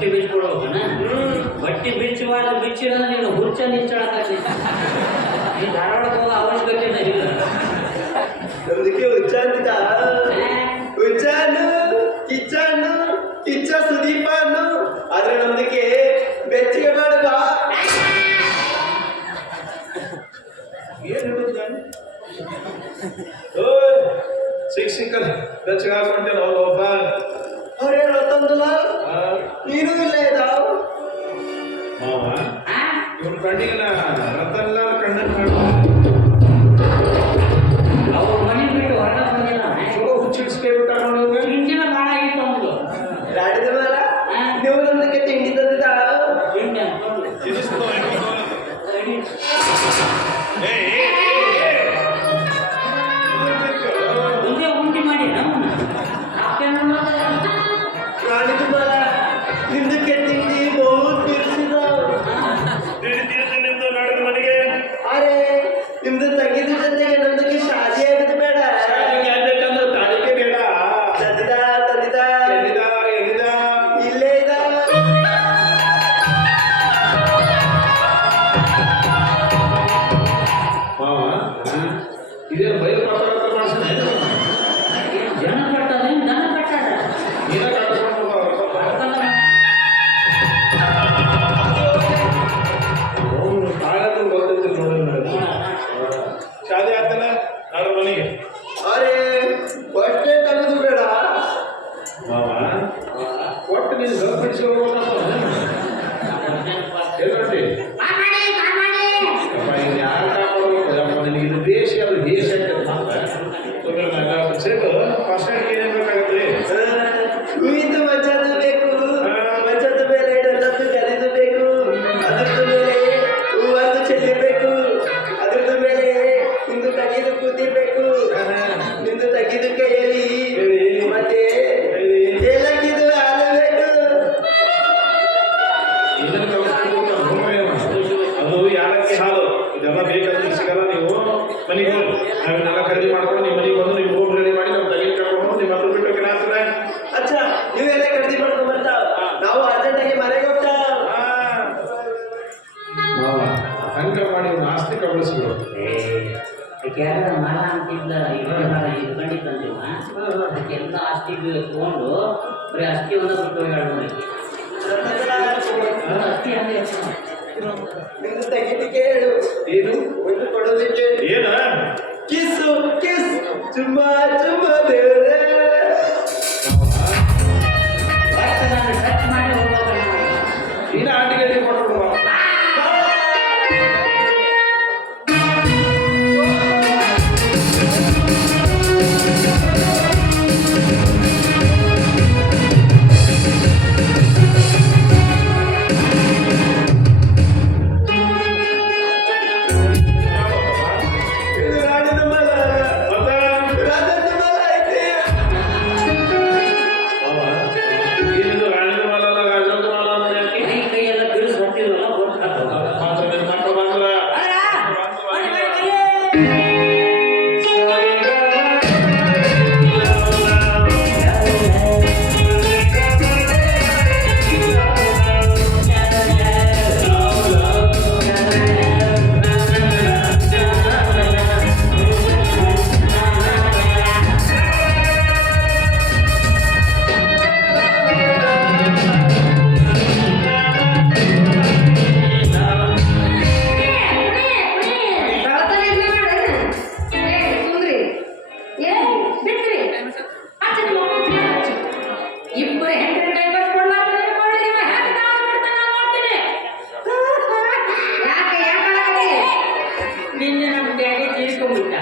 ಬಟ್ಟೆ ಬಿಚ್ಕೊಡೋಣ. ಬಟ್ಟೆ ಬಿಚ್ಚಿರ ನೀನು ಹುಚ್ಚ ನಿಂಚಾಡಕ್ಕೆ ಈ ಧಾರವಾಡಕ್ಕೆ ಹೋಗೋ ಅವಶ್ಯಕತೆ ಇಲ್ಲ. ನಮ್ದಕ್ಕೆ ಹುಚ್ಚ ಅಂತಿದ್ದ. ಹುಚ್ಚಾನು ಕಿಚ್ಚಾನು ಕಿಚ್ಚ ಸುದೀಪಾನು ಆದ್ರೆ ನಮ್ದಕ್ಕೆ ಬೆಚ್ಚಿಗೆ ಮಾಡುವ ಏನು ಶಿಕ್ಷಕ ಬೆಚ್ಚಗೆ ಹಾಕೊಂಡೆ ನಾವು ಒಬ್ಬ ಅವ್ರೇನು ತಂದಲ್ಲ ನೀನು ಇಲ್ಲ ಇದಾವ ಮಾವ ಇವ್ರ ಕಣ್ಣಿಗೆ ರತನ್ ಲಾಲ್ ಕಣ್ಣನ್ ಮಾಡ್ತಾರೆ. ಅವ್ರ ಮನೆ ಬಿಟ್ಟು ಹೊರಗೆ ಬಂದಿಲ್ಲ. ಚಲೋ ಹುಚ್ಚಿಡ್ಸ್ಕೊಬಿಟ್ಟ ನೋಡೋದು. ಹಿಂದಿನ ಭಾಳ ಆಗಿತ್ತು ಅವ್ನು. ರಾಡಿದ ಮೇಲ ನೀವು ನಮ್ದಕ್ಕೆ ತಿಂಡಿ ತಂದಿದ್ದ ಮುಂದೆ ಉಂಟಿ ಮಾಡಿ ರಾಡಿದ ಮೇಲ ನಿಮ್ದಕ್ಕೆ ತಿಂಡಿ ಬಹುತ್ ತಿರ್ಸಿದ. ನಿಮ್ದು ನಾಡಿದ ಮನೆಗೆ ಅರೆ ನಿಮ್ದು ತಂಗಿದ ಜೊತೆಗೆ ನಮ್ದಕ್ಕೆ ಶಾದಿ ಆಗೋದು ಬೇಡ. ಆಗ್ಬೇಕಂದ್ರೆ ತಾಳಿಕೆ ಬೇಡ. ತಂದಿದ ತಂದಿದ ಎಲ್ಲಿದ ಎಲ್ಲಿದ ಇಲ್ಲೇ ಇದ. ಮಾವ ಇದೇನು ಬೈಲು ಮಾತಾಡೋದು ಮಾಡ್ಸಿದ್ರೆ ಜನ ಕಟ್ಟಾರೆ ದನ ಕಟ್ಟಾರ. ನೀನ ಕಟ್ಕೊಂಡು ತಾಳದು ಗೊತ್ತೈತಿ ನೋಡಿ. ಶಾದಿ ಆಗ್ತಾನೆ ನಾಡು ಮನೆಗೆ ಅರೆ ಬಟ್ಟೆ ತಗೋದು ಬೇಡ. ಮಾವ ಒಟ್ಟು ನೀನು ಗರ್ಭಿಣಿಸ್ಕೊಂಡು ಹೇಳ್ರಿ ಯಾರು ಕಾಪಾಡಬೇಕು ನಿನಗೆ ಇದು ದೇಶ ಅದು ದೇಶ ಫಸ್ಟ್ ಏನೇನು ಬೇಕಾಗತ್ತೆ ಹೂವಿಂದು ಮಂಚದ್ದು ಬೇಕು, ಮಂಚದ ಮೇಲೆ ನನ್ನದು ಗರಿದು ಬೇಕು, ಅದ್ರದ್ದು ಮೇಲೆ ಹೂವನ್ನು ಚೆಲ್ಲಿಬೇಕು, ಅದ್ರದ್ದು ಮೇಲೆ ನಿಂದು ತಗಿದು ಕೂತಿರ್ಬೇಕು, ನಿಂದು ತಗಿದು ಕೈಯಲ್ಲಿ ಮತ್ತೆ ಏಲಕ್ಕಿದು ಹಾಲು ಬೇಕು. ಇದನ್ನು ಕಲಿಸ್ಕೊಂಡು ಅದು ಯಾರಕ್ಕೆ ಹಾಲು ಇದೆಲ್ಲ ಬೇಕಾದ್ರೆ ಸಿಗಲ್ಲ. ನೀವು ಮನೆಗೆ ಹೋಗಿ ನಾವೆಲ್ಲ ಖರೀದಿ ಮಾಡ್ಕೊಂಡು ನಿಮ್ಮ ಮನೆಗೆ ಬಂದು ನೀವು ಹೋಗಿ ರೆಡಿ ಮಾಡಿ ನಮ್ಮ ತಗಿನ ಕರ್ಕೊಂಡು ನಿಮ್ಮ ಹತ್ರ ಬಿಟ್ಟು ಕೆಲ ಆಗ್ತದೆ. ಅಚ್ಚ ನೀವೆಲ್ಲ ಖರೀದಿ ಮಾಡ್ಕೊಂಡ್ ಬರ್ತಾವ, ನಾವು ಅರ್ಜೆಂಟಾಗಿ ಮನೆಗೆ ಹೋಗ್ತಾವ. ಹಂಗ ಮಾಡಿ ಒಂದು ಆಸ್ತಿ ಕಬಳಿಸ್ಬಿಡು. ಯಾರ ಮರ ಅಂತಿದ್ದ ಇಟ್ಕೊಂಡಿದ್ದಂತೀವ ಅದಕ್ಕೆಲ್ಲ ಆಸ್ತಿ ತಗೊಂಡು ಬರೀ ಅಸ್ಥಿ ಒಂದು ಬಿಟ್ಟು ಹೇಳೋದಕ್ಕೆ ಅಸ್ಥಿ ಹಂಗೆ ನಿಂದು ತೆಗಿಲಿಕ್ಕೆ ಹೇಳು, ಏನು ಒಂದು ಕೊಡೋದಕ್ಕೆ ಏನ ಕಿಸ್ಸು ಕಿಸ್ ಚುಮ್ಮ ಚುಮ್ಮ ದೇವ್ರೆ. ನಾನು ಟಚ್ ಮಾಡಿ ಹೋಗೋದು ನೀನ ಆಟಿಗೆ ಕೊಟ್ಟು ಇದು ರಾಡಿದ ಮಲ, ರಾಜದ ಮಲ ಐತೆ. ಏನಿದು ರಾಣಿದ ಮಾಲ ಅಲ್ಲ ರಾಜದ ಮಾಲ ಅಂದ್ರೆ ಯಾಕೆ? ಕೈ ಕೈಯೆಲ್ಲ ಬಿರುಸು ಹೊಟ್ಟಿದ್ವಲ್ಲ ಗೊತ್ತಾಗ್ತದೆ. ಮಾತ್ರ ನಿನ್ನ ಮಕ್ಕಳು ಬಂದ್ರ ನಿನ್ನೆ ನಮ್ಮ ಡ್ಯಾಡಿ ತೀರ್ಕೊಂಡ್ಬಿಟ್ಟ.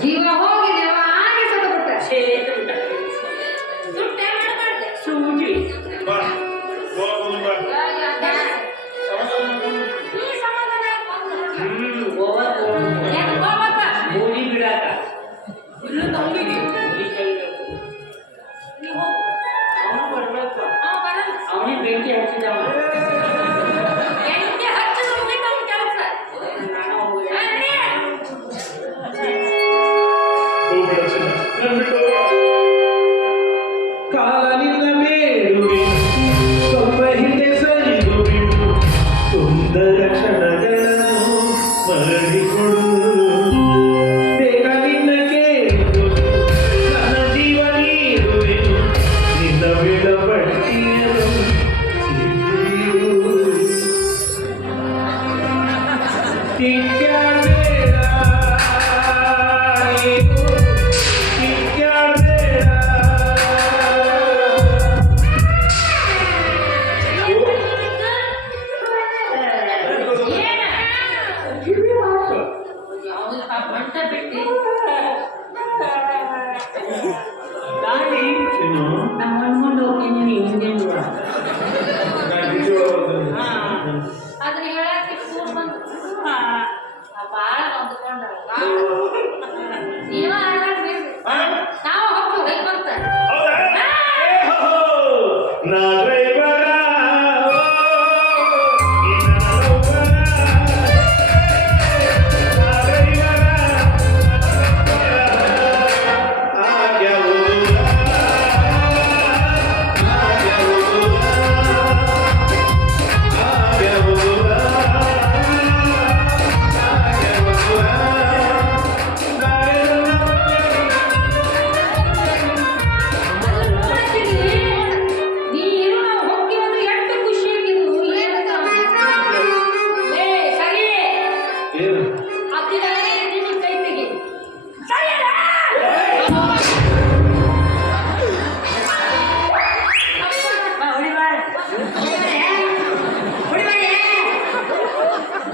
ಜೀವ ಹೋಗಿ ನೆವಾಗಿ ಸೇತು ಬಿಟ್ಟ. ಸೂಜಿ ಬಾ ಹೋಗೋದು ಬಾ ಮೂಡಿ ಬಿಡಾಕ ಅವನು ಬರ್ಬೇಕು. ಅವನೇ ಬೆಂಕಿ ಹಚ್ಚಿದವ. ನಾನು ನನ್ ಬಿಟ್ಟು ಕಾಲ ನಿನ್ನ ಬೇಡುವೆ ಸ್ವಲ್ಪ ಹಿಂದೆ ಸರಿದು ಬಿಡು ಸುಂದರ ಕ್ಷಣಗಳನ್ನು ಮರಳಿಕೊಡು ಬೇಗ ನಿನ್ನ ಕೇಳು ನನ್ನ ಜೀವ ನೀಡುವೆನು ನಿನ್ನ ವೇಳಪಟ್ಟಿಯನು ಬಂಟ ಬಿಟ್ಟು ಗಾಡಿ ನಮ್ಮ ಅನ್ಕೊಂಡು ಹೋಗ್ತೀನಿ ನೀವು ಹಿಂದೆ ಅದನ್ನ ಹೇಳಕ್ಕೆ ಫೋನ್ ಬಂತು ಭಾಳ ಹೊಂದ್ಕೊಂಡ ನೀವ ನಾವು ಹೋಗ್ತೀವಿ ಹೊಯ್ಕ್ ಬರ್ತಾರೆ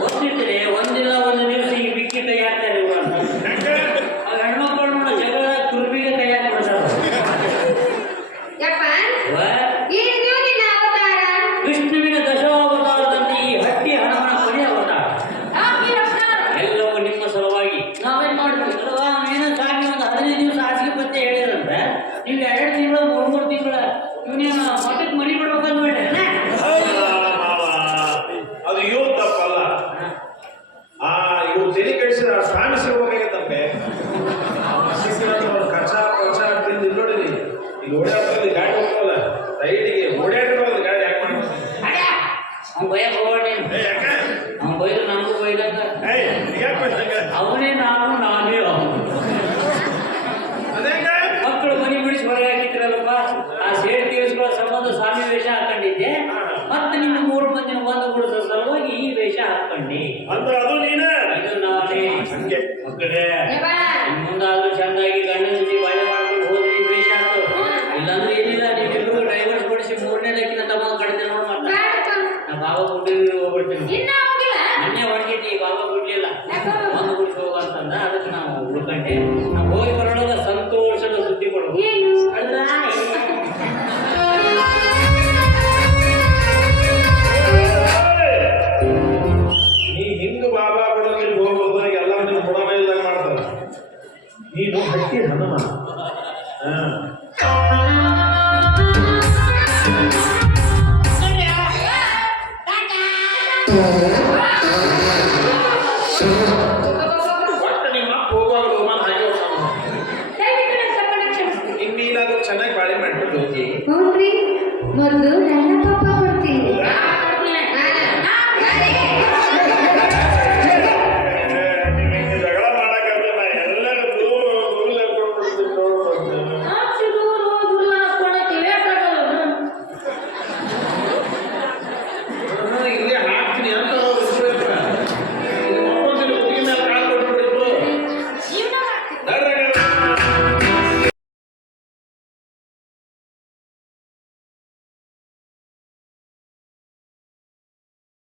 ಗೊತ್ತಿರ್ತದೆ ಒಂದಿಲ್ಲ ಒಂದು ದಿವಸ ಈ ಬಿಕ್ಕಿ ಕೈ ಹಾಕ್ತಾರೆ ಇವರು ಹೆಣ್ಮಕ್ಳು ನೋಡ ಜಗಳ ಕುರ್ಬಿಗೆ ಕೈ ಹಾಕ್ಬಿಡ್ತಾರೆ ವಿಷ್ಣುವಿನ ದಶಾವತಾರದಂತೆ ಈ ಹಟ್ಟಿ ಹಣಮನ ಕೊನೆಯ ಅವತಾರ ಎಲ್ಲವೂ ನಿಮ್ಮ ಸಲುವಾಗಿ ನಾವೇನ್ ಮಾಡ್ತೀವಿ ಅಲ್ವಾ ಏನೋ ಸಾಕಿ ಒಂದು 15 ದಿವಸ ಹಾಸಿಗೆ ಪತ್ತೆ ಹೇಳಿದ್ರಂತೆ ನೀವು 2 ತಿಂಗಳು 3 ತಿಂಗಳ ಇವನೇನು ಮಠಕ್ಕೆ ಮನಿ ಬಿಡ್ಬೇಕಂದ್ಬೇಡ ಅದು ಇವ್ರು ತಪ್ಪಲ್ಲ ಇವ್ರು ತೆಲಿ ಕಳಿಸಿದ ಸ್ವಾಮಿ ಸಿಗೋಬೇಕಾಗತ್ತಂತೆ ಕಚ ಪಚ ತಿಂದು ಇಲ್ಲಿ ನೋಡಿರಿ ಇಲ್ಲಿ ಓಡಾಡ್ತಾರೆ ಗಾಡಿ ಹೋಗ್ತಲ್ಲ ರೈಡಿಗೆ ಓಡಾಡಿರೋದು ಗಾಡಿ ಯಾಕೆ ಮಾಡ್ತಾರೆ ಅವ್ನು ಬೈಯಕ್ಕೆ ಹೋಗೋಣ ಅವ್ನು ಬೈದ್ರು ನಮಗೂ ಬೈದಂಗ ಅವನೇ ನಾನೇ ಅವನು ಮಕ್ಕಳು ಮನೆ ಬಿಡಿಸಿ ಹೊರಗೆ ಹಾಕಿದ್ರಲ್ಲಪ್ಪ ಆ ಸೇಡ್ ತೀರಿಸ್ಕೊಳ್ಳೋ ಸಂಬಂಧ ಸ್ವಾಮಿ ವೇಷ ಹಾಕೊಂಡಿದ್ದೆ ಮತ್ತೆ ನಿಮ್ಮ 3 ಮಂದಿನ ಒಂದು ಬಿಡಿಸೋ ಸಲುವಾಗಿ ಈ ವೇಷ ಹಾಕೊಂಡಿ ಅಂದ್ರೆ ಅದು ನೀನೇ ಇದು ನಾನೇ ಮಕ್ಕಳೇ ಮುಂದಾದ್ರೂ ಚಂದಾಗಿ ಗಂಡನ ಜೊತೆ ಬಾಳೆ ಮಾಡ್ಕೊಂಡು ಹೋದ್ರಿ ವೇಷ ಆಯ್ತು ಇಲ್ಲಾಂದ್ರೆ ಏನಿಲ್ಲ ನೀವೆಲ್ಲರೂ ಡೈವರ್ಸ್ ಕೊಡಿಸಿ 3ನೇ ಲಕ್ಕಿನ ತಗೊಂಡು ಕಡಿತೆ ನೋಡಿ ಮತ್ತೆ ನಾ ಬಾಬಾ ಗುಡ್ಡಿ ಹೋಗ್ಬಿಡ್ತೀನಿ ಮೊನ್ನೆ ಹೊರಗಿದ್ದಿ ಬಾಬಾ ಬಿಡ್ಲಿಲ್ಲ ಒಂದು ಗುಡಿಸಿ ಹೋಗಂತಂದ ಅದಕ್ಕೆ ನಾವು ಹುಡ್ಕೊಂಡೆ ನಾವು ಹೋಗಿ ಬರೋವಾಗ ಸಂತೋಷದ ಸುದ್ದಿ ಕೊಡ್ಬೋದು ಅಲ್ಲ ನೀ ಹಿಂಗ ಬಾಬಾ ಬಿಡೋಕೆ ಹೋಗೋದಾಗ ಎಲ್ಲ ನಿನ್ನ ಬುಡನ ಇಲ್ದಾಗ ಮಾಡ್ತಾರೆ ನೀನು ಹಟ್ಟಿ ಹನುಮ